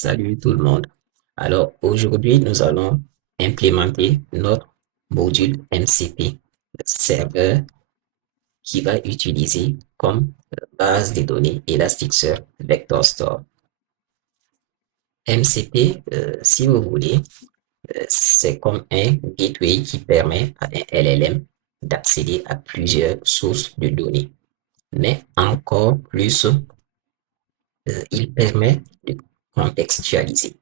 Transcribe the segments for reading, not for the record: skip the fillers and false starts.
Salut tout le monde. Alors aujourd'hui, nous allons implémenter notre module MCP, le serveur qui va utiliser comme base de données Elasticsearch Vector Store. MCP, si vous voulez, c'est comme un gateway qui permet à un LLM d'accéder à plusieurs sources de données. Mais encore plus, il permet de contextualiser.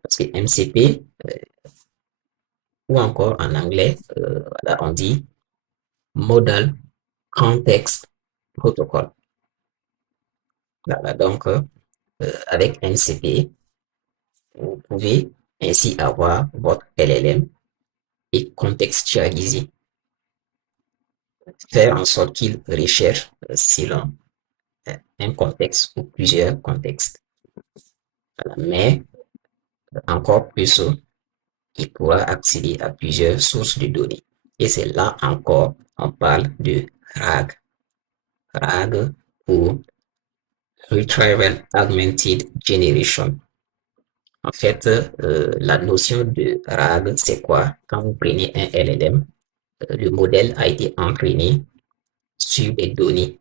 Parce que MCP, ou encore en anglais, voilà, on dit Modal Context Protocol. Voilà, donc, avec MCP, vous pouvez ainsi avoir votre LLM et contextualiser, faire en sorte qu'il recherche selon un contexte ou plusieurs contextes. Voilà. Mais encore plus, il pourra accéder à plusieurs sources de données. Et c'est là encore, on parle de RAG. RAG pour Retrieval Augmented Generation. En fait, la notion de RAG, c'est quoi? Quand vous prenez un LLM, le modèle a été entraîné sur des données.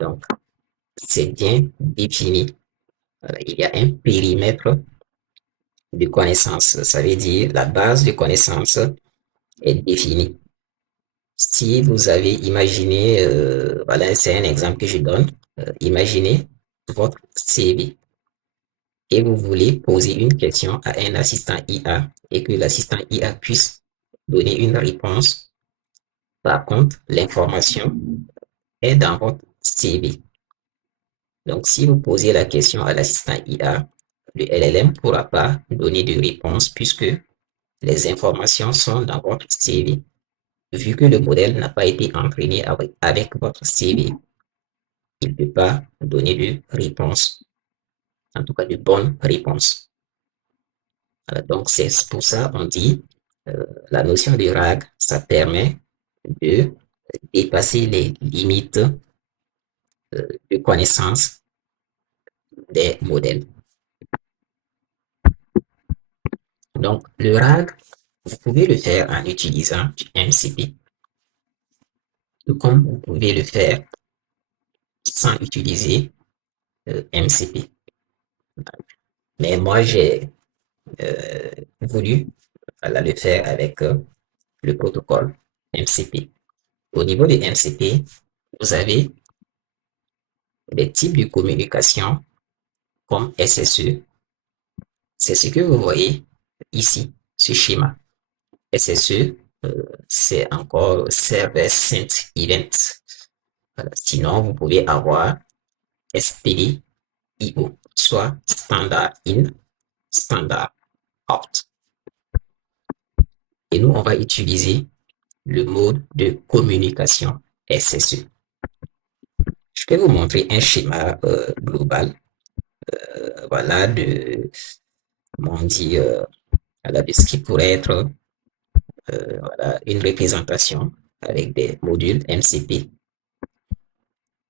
Donc, c'est bien défini. Il y a un périmètre de connaissance. Ça veut dire la base de connaissance est définie. Si vous avez imaginé, voilà, c'est un exemple que je donne, imaginez votre CV et vous voulez poser une question à un assistant IA et que l'assistant IA puisse donner une réponse. Par contre, l'information est dans votre CV. Donc, si vous posez la question à l'assistant IA, le LLM ne pourra pas donner de réponse puisque les informations sont dans votre CV. Vu que le modèle n'a pas été entraîné avec votre CV, il ne peut pas donner de réponse, en tout cas de bonnes réponses. Donc, c'est pour ça qu'on dit la notion de RAG, ça permet de dépasser les limites de connaissance des modèles. Donc, le RAG, vous pouvez le faire en utilisant du MCP, tout comme vous pouvez le faire sans utiliser MCP. Mais moi, j'ai voulu le faire avec le protocole MCP. Au niveau de MCP, vous avez des types de communication comme SSE. C'est ce que vous voyez ici, ce schéma. SSE, c'est encore Server Sent Event. Voilà. Sinon, vous pouvez avoir STD-IO, soit Standard In, Standard Out. Et nous, on va utiliser le mode de communication SSE. Je vais vous montrer un schéma global, voilà, de, comment on dit, voilà, de ce qui pourrait être voilà, une représentation avec des modules MCP.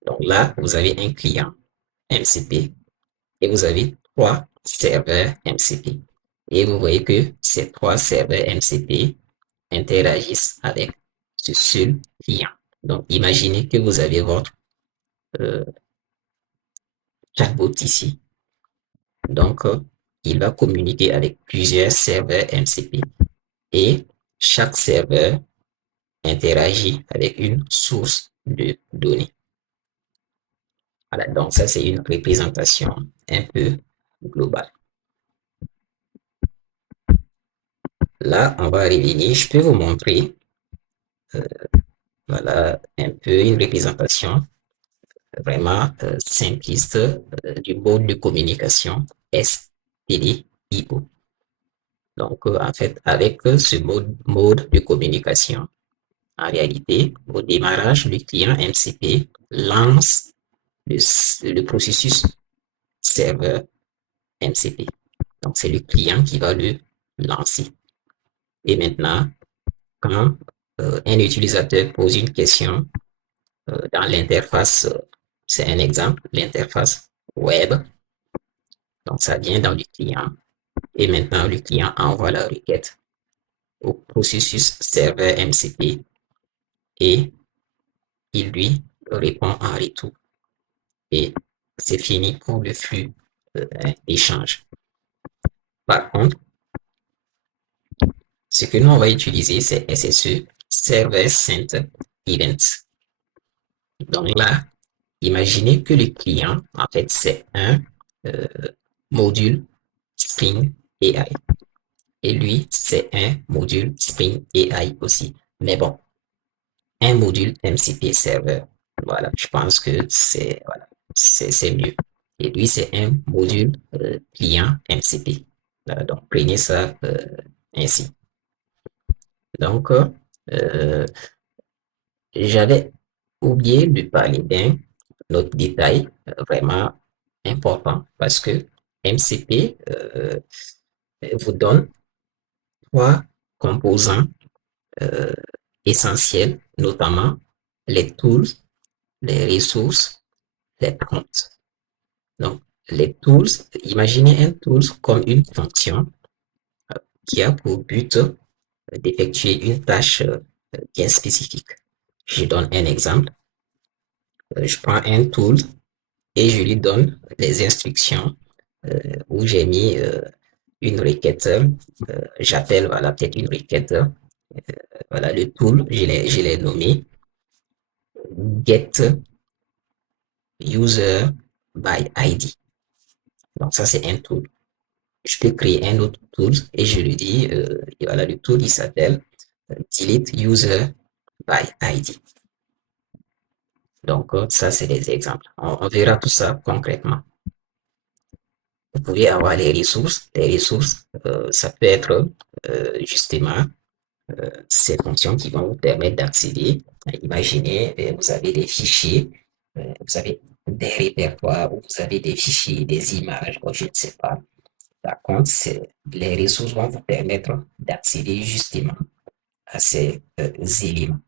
Donc là, vous avez un client MCP et vous avez 3 serveurs MCP. Et vous voyez que ces 3 serveurs MCP interagissent avec ce seul client. Donc, imaginez que vous avez votre chatbot ici. Donc, il va communiquer avec plusieurs serveurs MCP et chaque serveur interagit avec une source de données. Voilà, donc ça, c'est une représentation un peu globale. Là, on va revenir. Je peux vous montrer voilà, un peu une représentation vraiment simpliste du mode de communication STD-IO. Donc, en fait, avec ce mode de communication, en réalité, au démarrage, le client MCP lance le processus serveur MCP. Donc, c'est le client qui va le lancer. Et maintenant, quand un utilisateur pose une question dans l'interface, c'est un exemple, l'interface web. Donc, ça vient dans le client. Et maintenant, le client envoie la requête au processus serveur MCP et il lui répond en retour. Et c'est fini pour le flux échange. Par contre, ce que nous on va utiliser, c'est SSE Server Sent Events. Donc là, imaginez que le client, en fait, c'est un euh, module Spring AI. Et lui, c'est un module Spring AI aussi. Mais bon, un module MCP Server. Voilà, je pense que c'est mieux. Et lui, c'est un module client MCP. Voilà, donc, prenez ça ainsi. Donc, j'avais oublié de parler d'un autre détail vraiment important parce que MCP vous donne trois composants euh, essentiels, notamment les tools, les ressources, les prompts. Donc, les tools, imaginez un tool comme une fonction qui a pour but d'effectuer une tâche bien spécifique. Je donne un exemple. Je prends un tool et je lui donne les instructions où j'ai mis une requête. J'appelle voilà, peut-être une requête. Voilà, le tool, je l'ai nommé get user by ID. Donc, ça, c'est un tool. Je peux créer un autre tool et je lui dis, voilà, le tool, il s'appelle delete user by ID. Donc, ça, c'est des exemples. On verra tout ça concrètement. Vous pouvez avoir les ressources. Les ressources, ça peut être justement ces fonctions qui vont vous permettre d'accéder. Imaginez, vous avez des fichiers, vous avez des répertoires, où vous avez des fichiers, des images, je ne sais pas. Par contre, les ressources vont vous permettre d'accéder justement à ces éléments.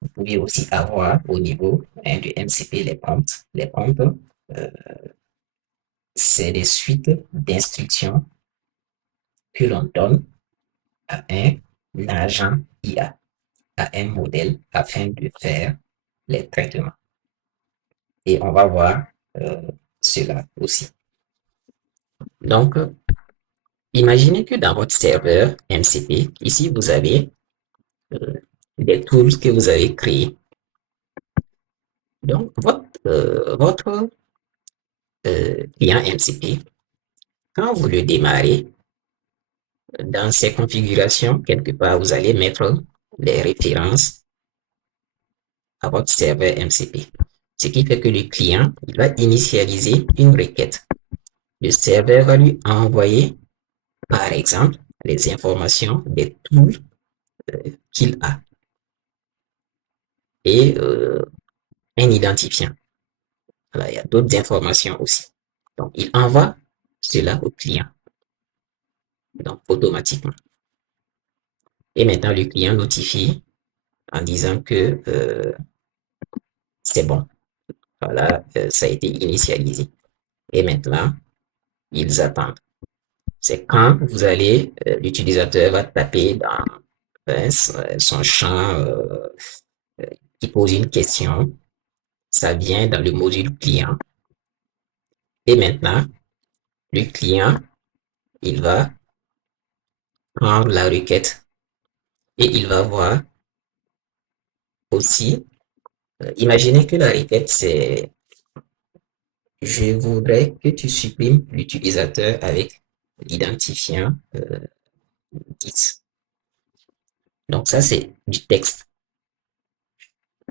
Vous pouvez aussi avoir au niveau du MCP les prompts. Les prompts, c'est des suites d'instructions que l'on donne à un agent IA, à un modèle afin de faire les traitements. Et on va voir cela aussi. Donc, imaginez que dans votre serveur MCP, ici, vous avez des tools que vous avez créés. Donc, votre client MCP, quand vous le démarrez, dans ces configurations, quelque part, vous allez mettre les références à votre serveur MCP. Ce qui fait que le client, il va initialiser une requête. Le serveur va lui envoyer, par exemple, les informations des tools qu'il a et un identifiant. Voilà, il y a d'autres informations aussi. Donc, il envoie cela au client, donc automatiquement. Et maintenant, le client notifie en disant que c'est bon. Voilà, ça a été initialisé. Et maintenant, ils attendent. C'est quand vous allez, l'utilisateur va taper dans son champ qui pose une question. Ça vient dans le module client. Et maintenant, le client, il va prendre la requête et il va voir aussi, imaginez que la requête, c'est je voudrais que tu supprimes l'utilisateur avec l'identifiant 10. Donc ça, c'est du texte.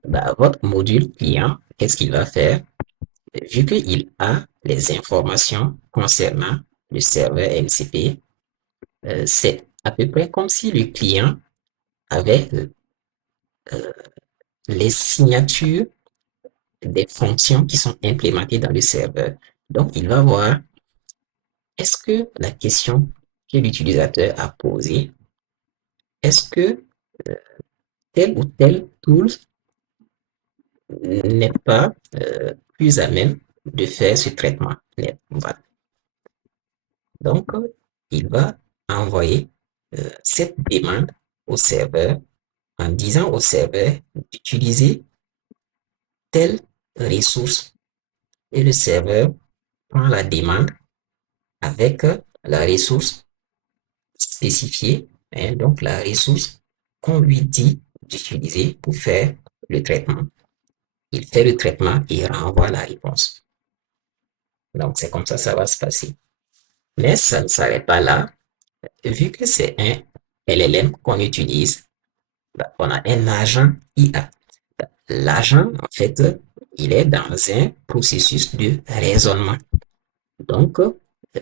Bah, votre module client, qu'est-ce qu'il va faire? Vu qu'il a les informations concernant le serveur MCP, c'est à peu près comme si le client avait les signatures des fonctions qui sont implémentées dans le serveur. Donc, il va voir, est-ce que la question que l'utilisateur a posée, est-ce que tel ou tel tool n'est pas plus à même de faire ce traitement. Voilà. Donc, il va envoyer cette demande au serveur en disant au serveur d'utiliser telle ressource et le serveur prend la demande avec la ressource spécifiée, hein, donc la ressource qu'on lui dit d'utiliser pour faire le traitement. Il fait le traitement et il renvoie la réponse. Donc, c'est comme ça va se passer. Mais ça ne s'arrête pas là. Vu que c'est un LLM qu'on utilise, on a un agent IA. L'agent, en fait, il est dans un processus de raisonnement. Donc,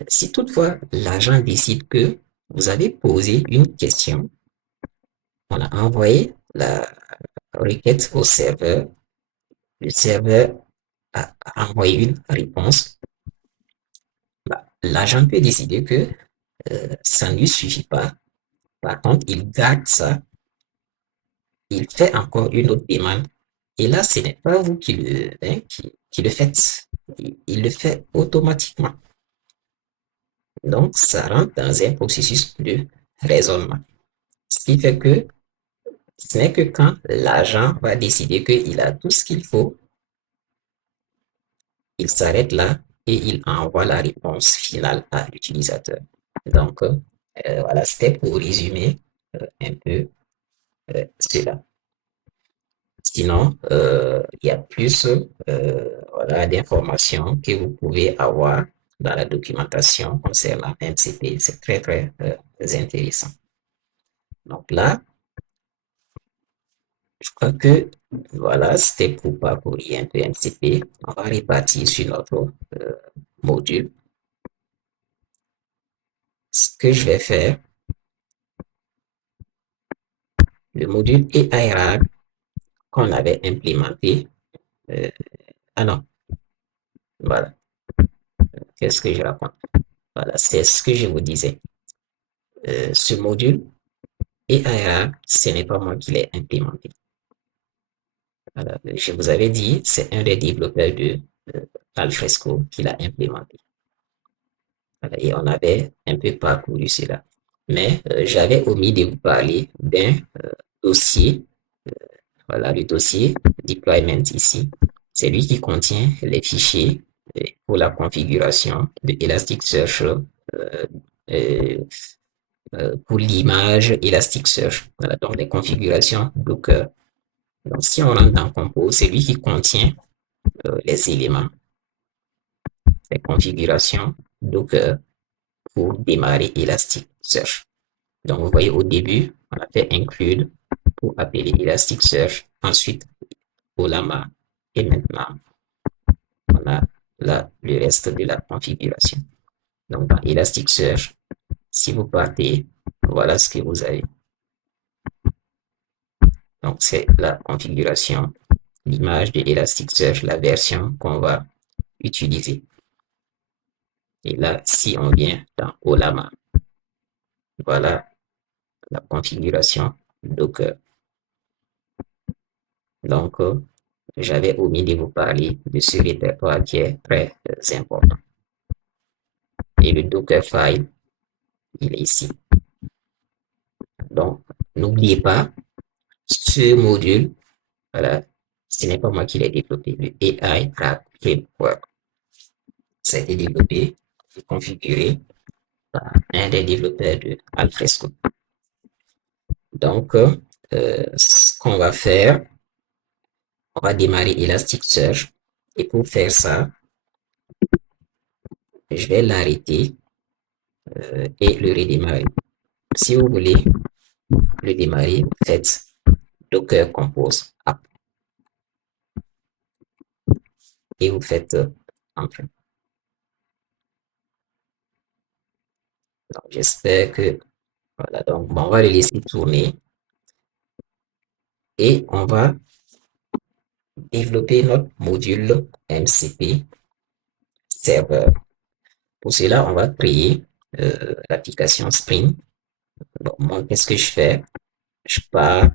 si toutefois l'agent décide que vous avez posé une question, on a envoyé la requête au serveur, le serveur a envoyé une réponse, l'agent peut décider que ça ne lui suffit pas. Par contre, il garde ça, il fait encore une autre demande. Et là, ce n'est pas vous qui le faites. Il le fait automatiquement. Donc, ça rentre dans un processus de raisonnement. Ce qui fait que ce n'est que quand l'agent va décider qu'il a tout ce qu'il faut, il s'arrête là et il envoie la réponse finale à l'utilisateur. Donc, voilà, c'était pour résumer un peu cela. Sinon, il y a plus voilà, d'informations que vous pouvez avoir dans la documentation concernant MCP. C'est très, très intéressant. Donc là, je crois que voilà, c'était pour parcourir un peu MCP. On va repartir sur notre module. Ce que je vais faire, le module AI qu'on avait implémenté. Ah non, voilà. Qu'est-ce que je raconte? Voilà, c'est ce que je vous disais. Ce module AI, ce n'est pas moi qui l'ai implémenté. Voilà, je vous avais dit, c'est un des développeurs de Alfresco qui l'a implémenté. Voilà, et on avait un peu parcouru cela. Mais j'avais omis de vous parler d'un dossier. Voilà, le dossier deployment ici. C'est lui qui contient les fichiers pour la configuration de Elasticsearch pour l'image Elasticsearch. Voilà, donc les configurations Docker. Donc, si on rentre dans Compose, c'est lui qui contient les éléments, les configurations Docker pour démarrer Elasticsearch. Donc, vous voyez au début, on a fait include pour appeler Elasticsearch, ensuite Olama, et maintenant, on a là le reste de la configuration. Donc, dans Elasticsearch, si vous partez, voilà ce que vous avez. Donc, c'est la configuration, l'image de Elasticsearch, la version qu'on va utiliser. Et là, si on vient dans Olama, voilà la configuration Docker. Donc, j'avais omis de vous parler de ce répertoire qui est très important. Et le Dockerfile, il est ici. Donc, n'oubliez pas, ce module, voilà, ce n'est pas moi qui l'ai développé, le AI RAG Framework. Ça a été développé et configuré par un des développeurs de Alfresco. Donc, ce qu'on va faire, on va démarrer Elasticsearch. Et pour faire ça, je vais l'arrêter et le redémarrer. Si vous voulez le démarrer, vous faites Docker Compose App et vous faites Enter. J'espère que voilà, donc bon, on va le laisser tourner et on va développer notre module MCP serveur. Pour cela, on va créer l'application Spring. Donc, moi, qu'est-ce que je fais? Je pars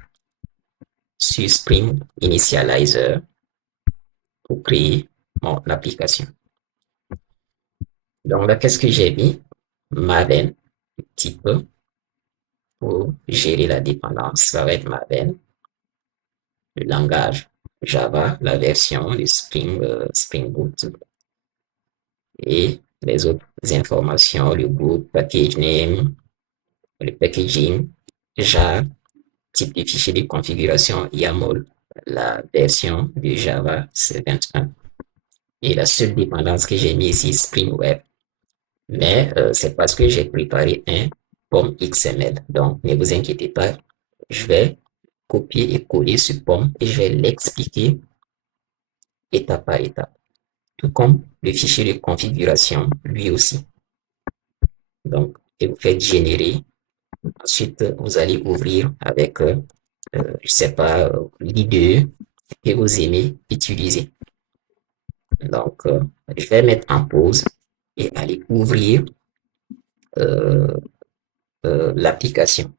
sur Spring Initializer pour créer mon application. Donc là, qu'est-ce que j'ai mis? Maven, type pour gérer la dépendance. Ça va être Maven, le langage Java, la version du Spring Boot et les autres informations, le groupe, package name, le packaging, jar, type de fichier de configuration YAML, la version du Java, c'est 21. Et la seule dépendance que j'ai mis ici, Spring Web. Mais c'est parce que j'ai préparé un POM XML. Donc, ne vous inquiétez pas, je vais copier et coller ce POM et je vais l'expliquer étape par étape. Tout comme le fichier de configuration, lui aussi. Donc, et vous faites générer. Ensuite, vous allez ouvrir avec, je sais pas, l'IDE que vous aimez utiliser. Donc, je vais mettre en pause et aller ouvrir euh, l'application.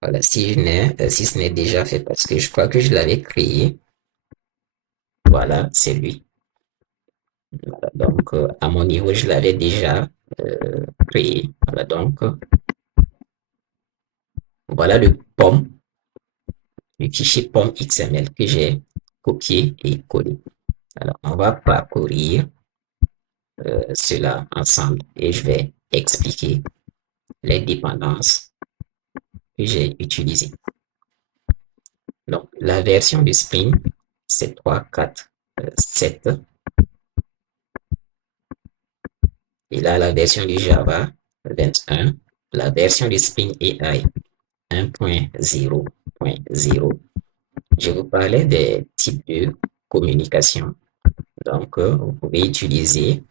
Voilà, si ce n'est déjà fait, parce que je crois que je l'avais créé. Voilà, c'est lui. Voilà, donc, à mon niveau, je l'avais déjà créé. Voilà, donc, voilà le POM, le fichier POM XML que j'ai copié et collé. Alors, on va parcourir cela ensemble et je vais expliquer les dépendances que j'ai utilisées. Donc, la version du Spring, c'est 3.4.7. Et là, la version du Java, 21. La version du Spring AI, 1.0.0. Je vous parlais des types de communication. Donc, vous pouvez utiliser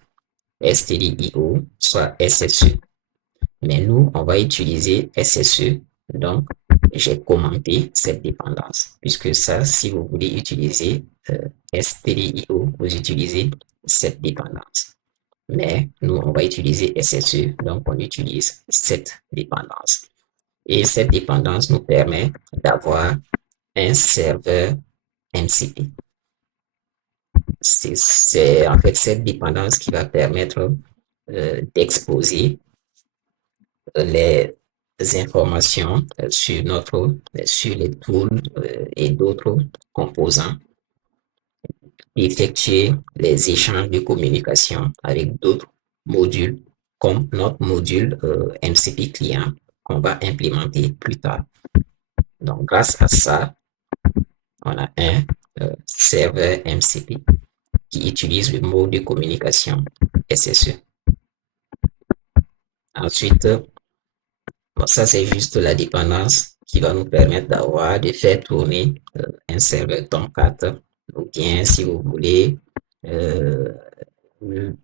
STDIO, soit SSE. Mais nous, on va utiliser SSE. Donc, j'ai commenté cette dépendance. Puisque ça, si vous voulez utiliser STDIO, vous utilisez cette dépendance. Mais nous, on va utiliser SSE. Donc, on utilise cette dépendance. Et cette dépendance nous permet d'avoir un serveur MCP. C'est en fait cette dépendance qui va permettre d'exposer les informations sur les tools et d'autres composants, effectuer les échanges de communication avec d'autres modules, comme notre module MCP client qu'on va implémenter plus tard. Donc, grâce à ça, on a un serveur MCP qui utilise le mode de communication SSE. Ensuite, bon, ça c'est juste la dépendance qui va nous permettre de faire tourner un serveur Tomcat, ou bien si vous voulez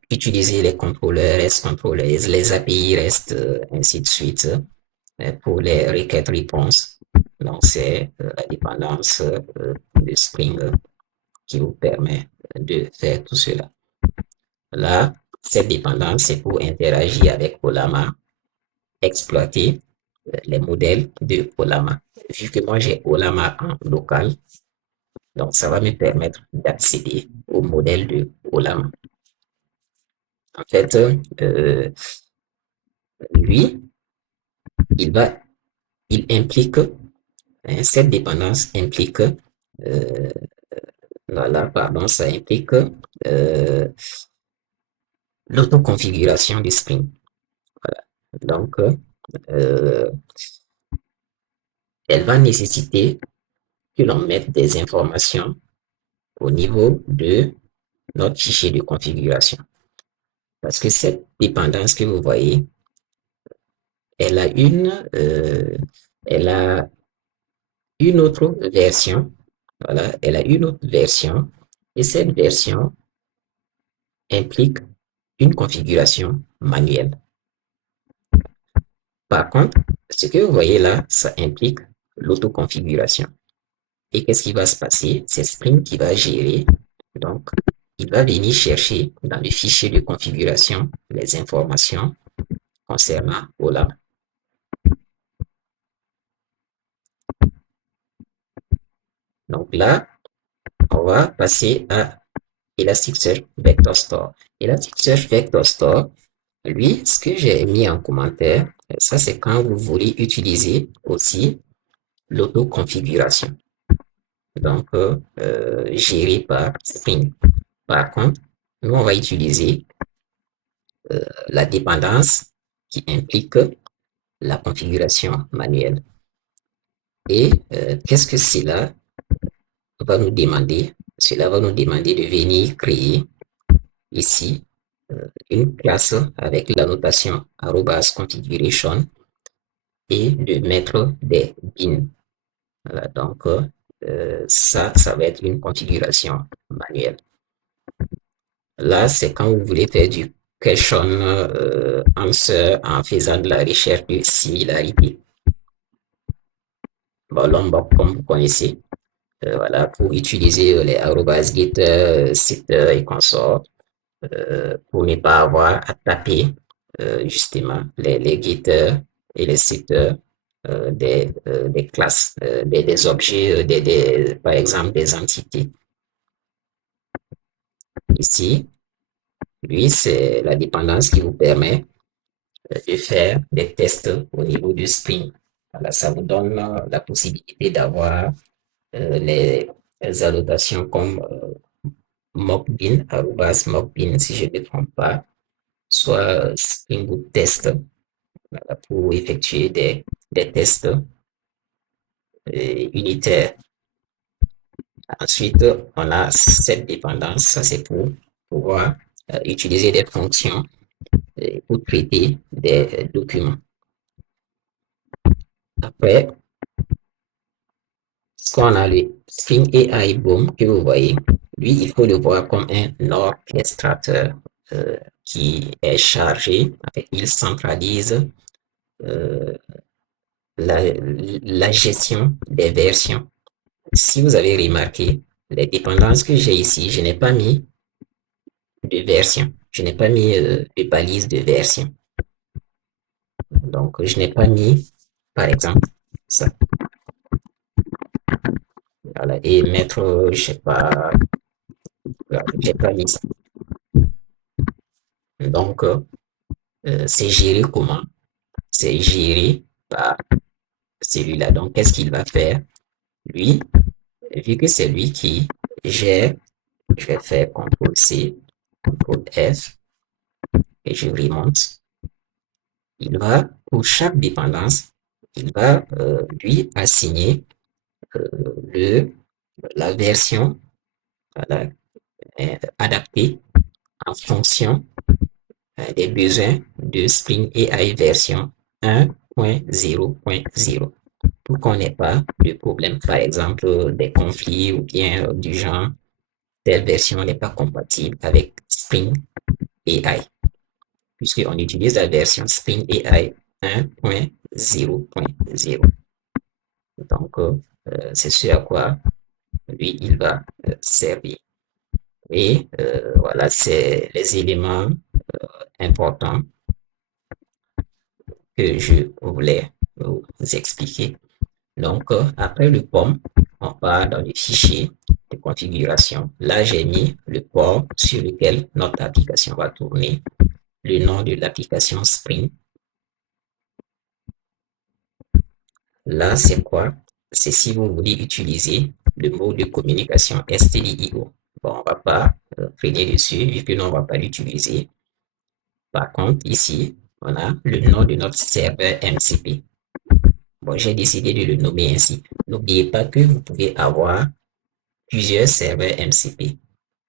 utiliser les contrôleurs, REST controllers, les API REST, ainsi de suite, pour les requêtes-réponses. Donc, c'est la dépendance de Spring qui vous permet de faire tout cela. Là, cette dépendance, c'est pour interagir avec Olama, exploiter les modèles de Olama. Vu que moi, j'ai Olama en local, donc ça va me permettre d'accéder au modèle de Olama. En fait, lui, il implique, cette dépendance implique, voilà, pardon, ça implique l'autoconfiguration du Spring. Voilà. Donc, elle va nécessiter que l'on mette des informations au niveau de notre fichier de configuration. Parce que cette dépendance que vous voyez, elle a une autre version. Voilà, elle a une autre version. Et cette version implique une configuration manuelle. Par contre, ce que vous voyez là, ça implique l'autoconfiguration. Et qu'est-ce qui va se passer? C'est Spring qui va gérer. Donc, il va venir chercher dans le fichier de configuration les informations concernant Olama. Donc là, on va passer à Elasticsearch Vector Store. Elasticsearch Vector Store, lui, ce que j'ai mis en commentaire, ça c'est quand vous voulez utiliser aussi l'auto-configuration. Donc, géré par Spring. Par contre, nous, on va utiliser la dépendance qui implique la configuration manuelle. Et qu'est-ce que cela va nous demander? Cela va nous demander de venir créer ici une classe avec la notation @configuration et de mettre des bins. Voilà, donc ça va être une configuration manuelle. Là, c'est quand vous voulez faire du question answer en faisant de la recherche de similarité. Bon, Lombok, comme vous connaissez, voilà, pour utiliser les @git, site et consorts, pour ne pas avoir à taper justement les git et les sites des classes, des objets, par exemple des entités. Ici, lui, c'est la dépendance qui vous permet de faire des tests au niveau du Spring. Voilà, ça vous donne la possibilité d'avoir les annotations comme mockbin, @mockbin, si je ne me trompe pas, soit Spring Boot Test, voilà, pour effectuer des tests unitaires. Ensuite, on a cette dépendance, ça c'est pour pouvoir utiliser des fonctions pour traiter des documents. Après, ce qu'on a le Spring AI Boom que vous voyez, lui, il faut le voir comme un orchestrateur qui est chargé, en fait, il centralise la gestion des versions. Si vous avez remarqué, les dépendances que j'ai ici, je n'ai pas mis de version. Je n'ai pas mis de balise de version. Donc, je n'ai pas mis, par exemple, ça. Voilà, et mettre, je sais pas, j'ai pas mis ça. Donc, c'est géré comment? C'est géré par celui-là. Donc, qu'est-ce qu'il va faire? Lui, vu que c'est lui qui gère, je vais faire CTRL-C, CTRL-F, et je remonte. Il va, pour chaque dépendance, il va lui assigner la version, voilà, adaptée en fonction des besoins de Spring AI version 1.0.0 pour qu'on n'ait pas de problème, par exemple des conflits ou bien du genre telle version n'est pas compatible avec Spring AI, puisqu'on utilise la version Spring AI 1.0.0. Donc, c'est ce à quoi lui, il va servir. Et voilà, c'est les éléments importants que je voulais vous expliquer. Donc, après le POM, on part dans le fichier de configuration. Là, j'ai mis le port sur lequel notre application va tourner, le nom de l'application Spring. Là, c'est quoi? C'est si vous voulez utiliser le mode de communication STDIO. Bon, on va pas freiner dessus vu que nous, on va pas l'utiliser. Par contre, ici, on a le nom de notre serveur MCP. Bon, j'ai décidé de le nommer ainsi. N'oubliez pas que vous pouvez avoir plusieurs serveurs MCP.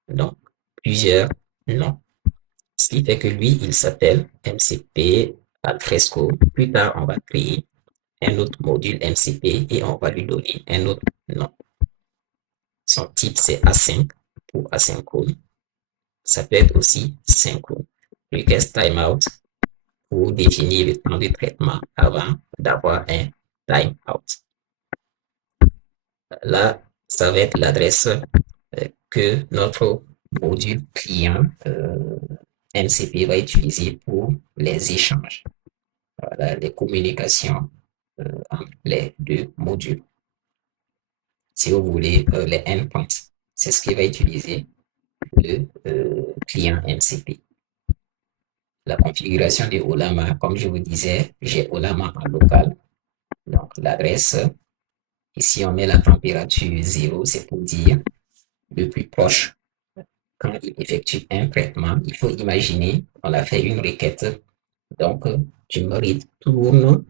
Donc, plusieurs noms. Ce qui fait que lui, il s'appelle MCP Alfresco. Plus tard, on va créer un autre module MCP et on va lui donner un autre nom. Son type, c'est Async pour asynchrone. Ça peut être aussi synchrone. Request timeout pour définir le temps de traitement avant d'avoir un timeout. Là, ça va être l'adresse que notre module client MCP va utiliser pour les échanges, voilà, les communications entre les deux modules. Si vous voulez les endpoints, c'est ce qu'il va utiliser le client MCP. La configuration de Ollama, comme je vous disais, j'ai Ollama en local. Donc, l'adresse, ici, on met la température 0, c'est pour dire le plus proche. Quand il effectue un traitement, il faut imaginer, on a fait une requête. Donc, tu me retournes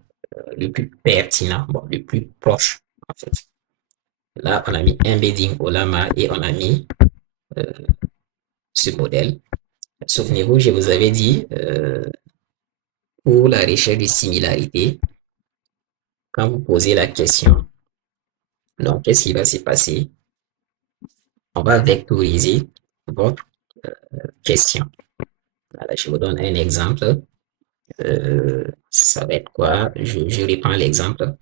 le plus pertinent, bon, le plus proche, en fait. Là, on a mis embedding Ollama et on a mis ce modèle. Souvenez-vous, je vous avais dit, pour la recherche de similarité, quand vous posez la question, donc, qu'est-ce qui va se passer? On va vectoriser votre question. Voilà, je vous donne un exemple. Ça va être quoi? Je reprends l'exemple.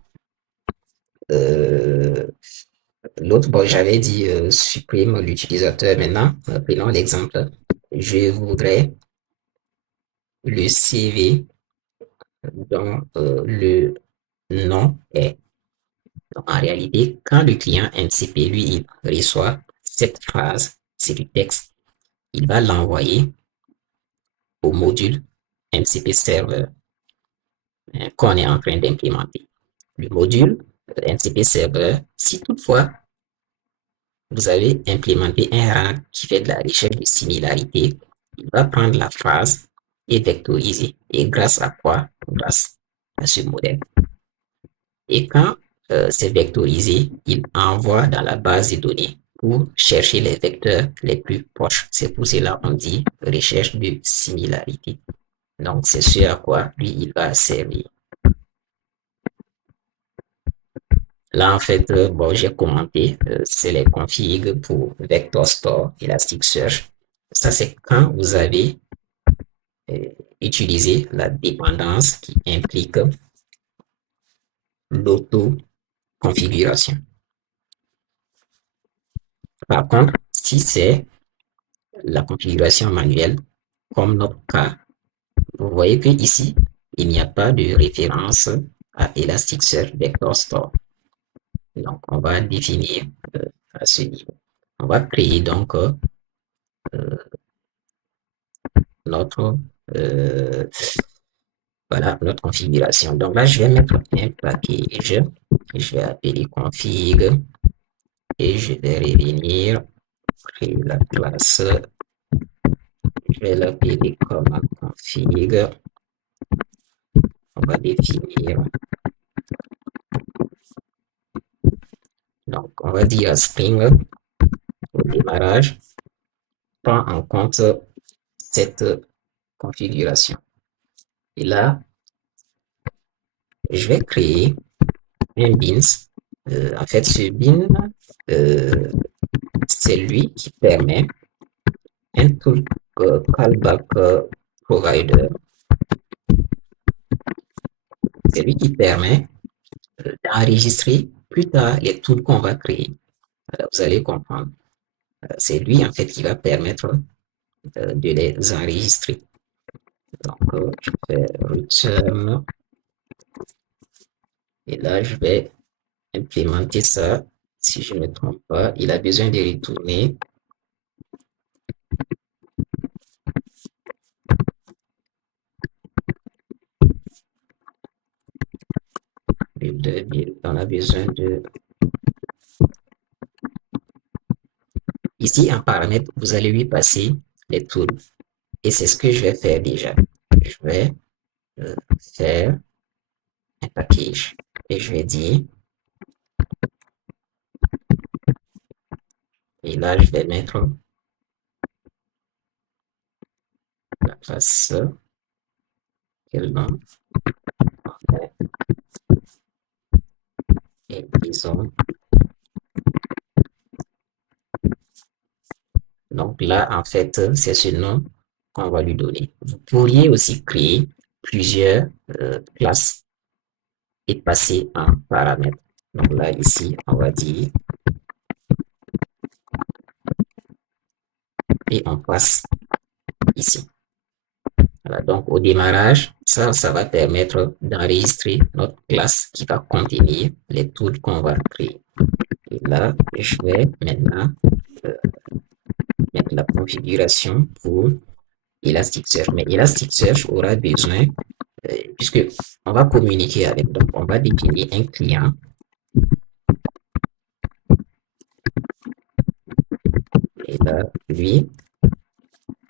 L'autre, bon, j'avais dit supprime l'utilisateur. Maintenant, prenons l'exemple. Je voudrais le CV dont le nom est. Donc, en réalité, quand le client MCP, lui, il reçoit cette phrase, c'est du texte, il va l'envoyer au module MCP Server qu'on est en train d'implémenter. Le module MCP Server, si toutefois vous avez implémenté un RAG qui fait de la recherche de similarité, il va prendre la phrase et vectoriser. Et grâce à quoi? Grâce à ce modèle. Et quand c'est vectorisé, il envoie dans la base de données pour chercher les vecteurs les plus proches. C'est pour cela qu'on dit recherche de similarité. Donc, c'est ce à quoi lui, il va servir. Là, en fait, bon, j'ai commenté, c'est les configs pour Vector Store, Elasticsearch. Ça, c'est quand vous avez utilisé la dépendance qui implique l'auto-configuration. Par contre, si c'est la configuration manuelle, comme notre cas, vous voyez que ici, il n'y a pas de référence à Elasticsearch Vector Store. Donc, on va définir à ce niveau. On va créer donc notre voilà notre configuration. Donc là, je vais mettre un package. Je vais appeler config et je vais revenir créer la classe. Je vais l'appeler comme config. On va définir. Donc, on va dire string au démarrage. Prend en compte cette configuration. Et là, je vais créer un beans. En fait, ce bin, c'est lui qui permet un tool callback provider. C'est lui qui permet d'enregistrer plus tard les tools qu'on va créer. Alors, vous allez comprendre. C'est lui, en fait, qui va permettre de les enregistrer. Donc, je fais return. Et là, je vais implémenter ça. Si je ne me trompe pas, il a besoin de retourner on a besoin de... Ici, en paramètre, vous allez lui passer les tools. Et c'est ce que je vais faire déjà. Je vais faire un package. Et je vais dire... Et là, je vais mettre la classe. Quel nom? Et disons... Donc là, en fait, c'est ce nom qu'on va lui donner. Vous pourriez aussi créer plusieurs classes et passer en paramètres. Donc là, ici, on va dire et on passe ici. Voilà, donc au démarrage, ça va permettre d'enregistrer notre classe qui va contenir les tools qu'on va créer. Et là, je vais maintenant la configuration pour Elasticsearch. Mais Elasticsearch aura besoin, puisque on va communiquer avec, donc on va définir un client. Et là, lui,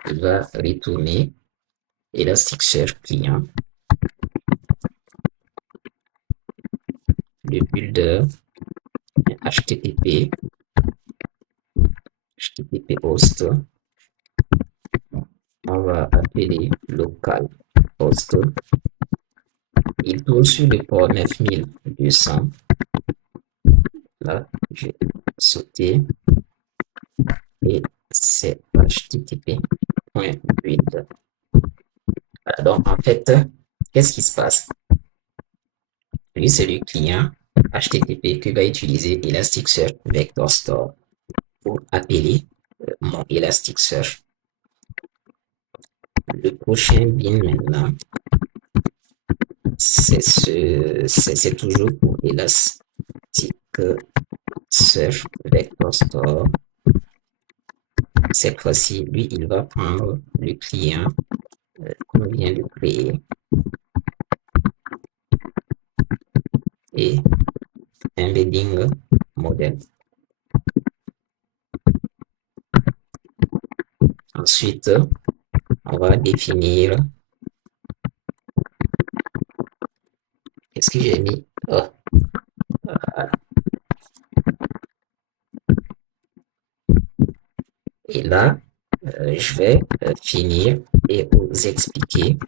il va retourner Elasticsearch client, le builder HTTP host. On va appeler localhost. Il tourne sur le port 9200. Là, je vais sauter et c'est http.build. Voilà, donc en fait, qu'est-ce qui se passe? Lui, c'est le client HTTP que va utiliser Elasticsearch Vector Store pour appeler mon Elasticsearch. Le prochain bin maintenant, c'est toujours pour Elasticsearch Vector Store. Cette fois-ci, lui, il va prendre le client qu'on vient de créer et embedding model. Ensuite, on va définir. Qu'est-ce que j'ai mis? Oh, voilà. Et là, je vais finir et vous expliquer.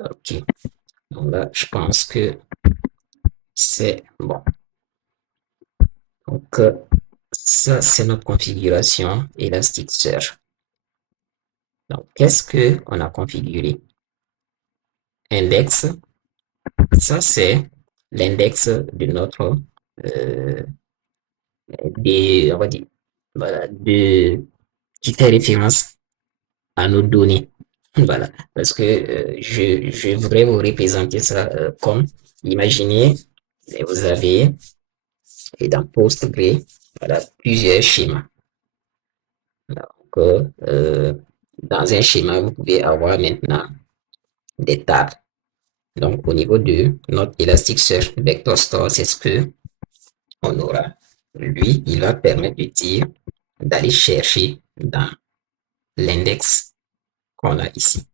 Ok. Donc là, je pense que c'est bon. Donc, ça, c'est notre configuration Elasticsearch. Donc, qu'est-ce qu'on a configuré? Index, ça, c'est l'index de notre, on va dire, voilà, qui fait référence à nos données. Voilà, parce que je voudrais vous représenter ça comme, imaginez, vous avez, et dans Postgre, voilà, plusieurs schémas. Donc, dans un schéma, vous pouvez avoir maintenant des tables. Donc, au niveau de notre Elasticsearch Vector Store, c'est ce que on aura. Lui, il va permettre de dire, d'aller chercher dans l'index qu'on a ici.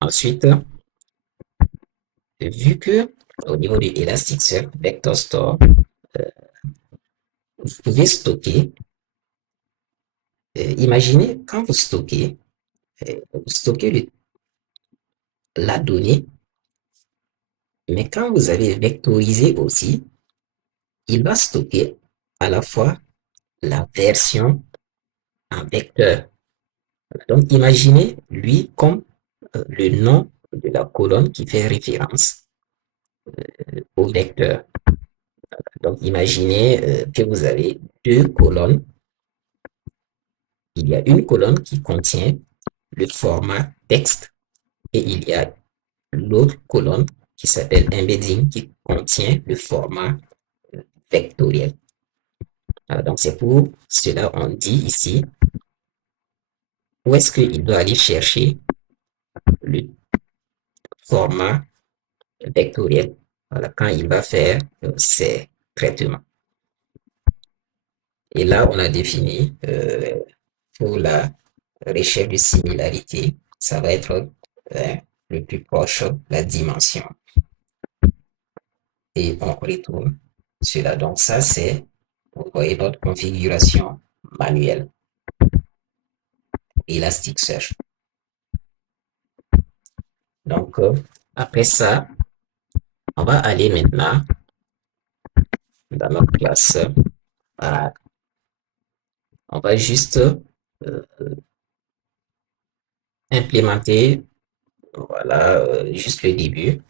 Ensuite, vu que au niveau du Elasticsearch Vector Store, vous pouvez stocker. Imaginez quand vous stockez la donnée, mais quand vous avez vectorisé aussi, il va stocker à la fois la version en vecteur. Donc, imaginez lui comme le nom de la colonne qui fait référence au vecteur. Donc, imaginez que vous avez deux colonnes il y a une colonne qui contient le format texte et il y a l'autre colonne qui s'appelle embedding qui contient le format vectoriel. Alors, donc, c'est pour cela on dit ici où est-ce qu'il doit aller chercher le format vectoriel, voilà, quand il va faire ses traitements. Et là, on a défini pour la recherche de similarité, ça va être le plus proche la dimension. Et on retourne cela. Donc ça, c'est, vous voyez, notre configuration manuelle Elasticsearch. Donc, après ça, on va aller maintenant dans notre classe parade. On va juste implémenter, voilà, juste le début.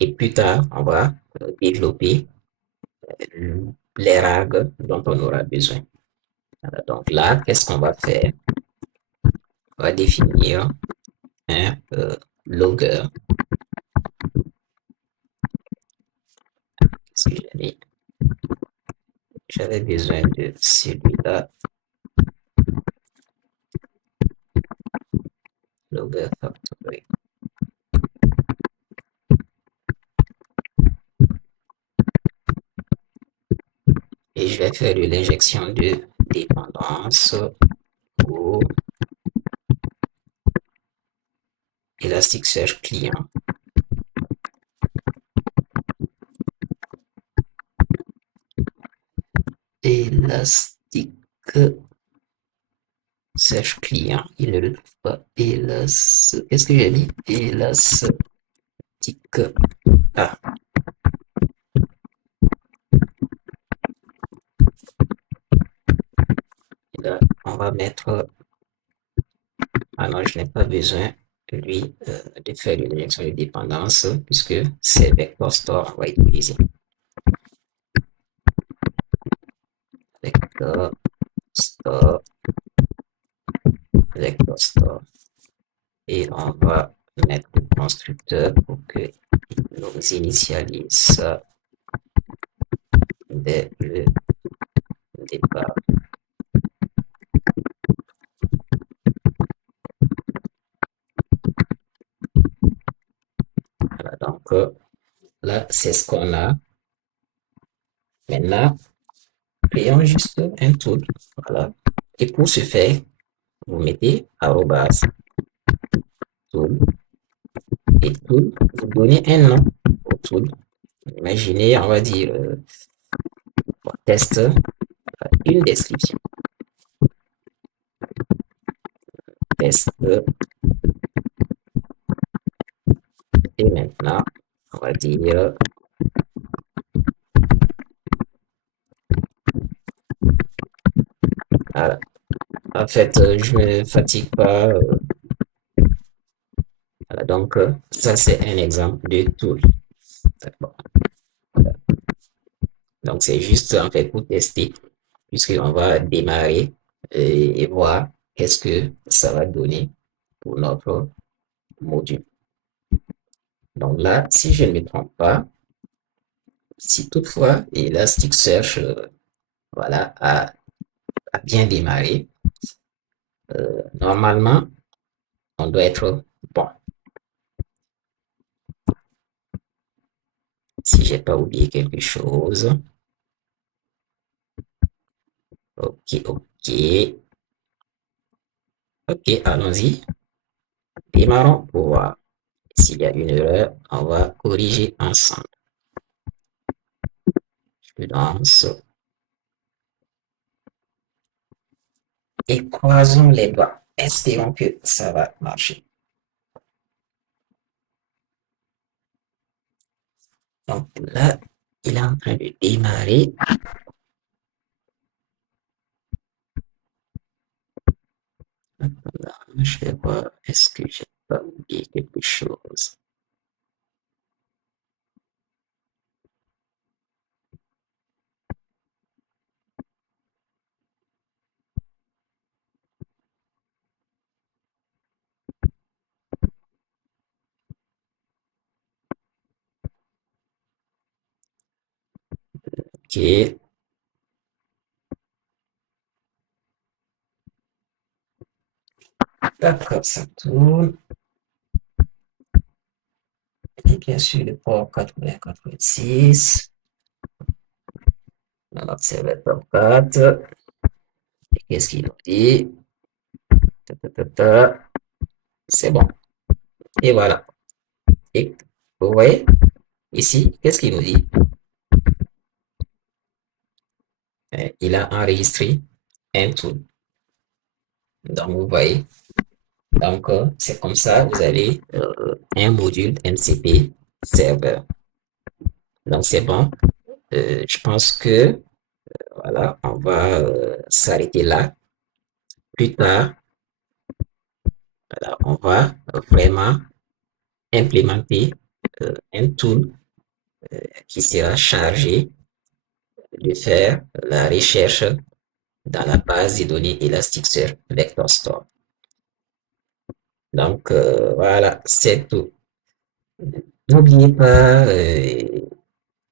Et plus tard, on va développer les règles dont on aura besoin. Voilà, donc là, qu'est-ce qu'on va faire? On va définir un logger. Si j'avais besoin de celui-là, logger factory. Et je vais faire de l'injection de dépendance pour Elasticsearch client. Elasticsearch client. Il ne le trouve pas. Qu'est-ce que j'ai mis? Elastic. Ah. Et là, on va mettre. Ah non, je n'ai pas besoin lui de faire une injection de dépendance puisque c'est vector store on va utiliser. Vector store, vector store. Et on va mettre le constructeur pour que nous initialise dès le départ. Voilà, donc là, c'est ce qu'on a. Maintenant, créons juste un tool. Voilà. Et pour ce faire, vous mettez arrobas tool et tool, vous donnez un nom au tool. Imaginez, on va dire test, une description. Test. Et maintenant, on va dire voilà. En fait, je me fatigue pas. Voilà, donc, ça, c'est un exemple de tool. Donc, c'est juste en fait pour tester, puisqu'on va démarrer et voir qu'est-ce que ça va donner pour notre module. Donc là, si je ne me trompe pas, si toutefois Elasticsearch voilà, a bien démarré, normalement, on doit être bon. Si j'ai pas oublié quelque chose. Ok, ok. Ok, allons-y. Démarrons pour voir. S'il y a une erreur, on va corriger ensemble. Je lance. Et croisons les doigts. Espérons que ça va marcher. Donc là, il est en train de démarrer. Je vais voir, est-ce que j'ai pas oublié quelque chose? OK. D'accord, ça tourne. Et bien sûr, le port 8086. On observe le port 4. Qu'est-ce qu'il nous dit? C'est bon. Et voilà. Et vous voyez ici, qu'est-ce qu'il nous dit? Il a enregistré un tool. Donc, vous voyez. Donc, c'est comme ça, vous avez un module MCP serveur. Donc, c'est bon. Je pense que, voilà, on va s'arrêter là. Plus tard, voilà, on va vraiment implémenter un tool qui sera chargé de faire la recherche dans la base de données Elasticsearch Vector Store. Donc, voilà, c'est tout. N'oubliez pas,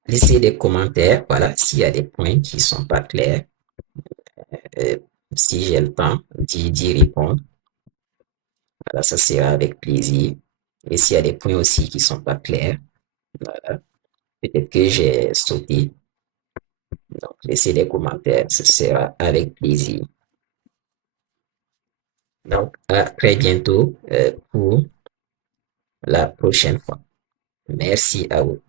laisser des commentaires, voilà, s'il y a des points qui sont pas clairs. Euh, si j'ai le temps d'y répondre, voilà, ça sera avec plaisir. Et s'il y a des points aussi qui sont pas clairs, voilà, peut-être que j'ai sauté. Donc, laissez des commentaires, ce sera avec plaisir. Donc, à très bientôt pour la prochaine fois. Merci à vous.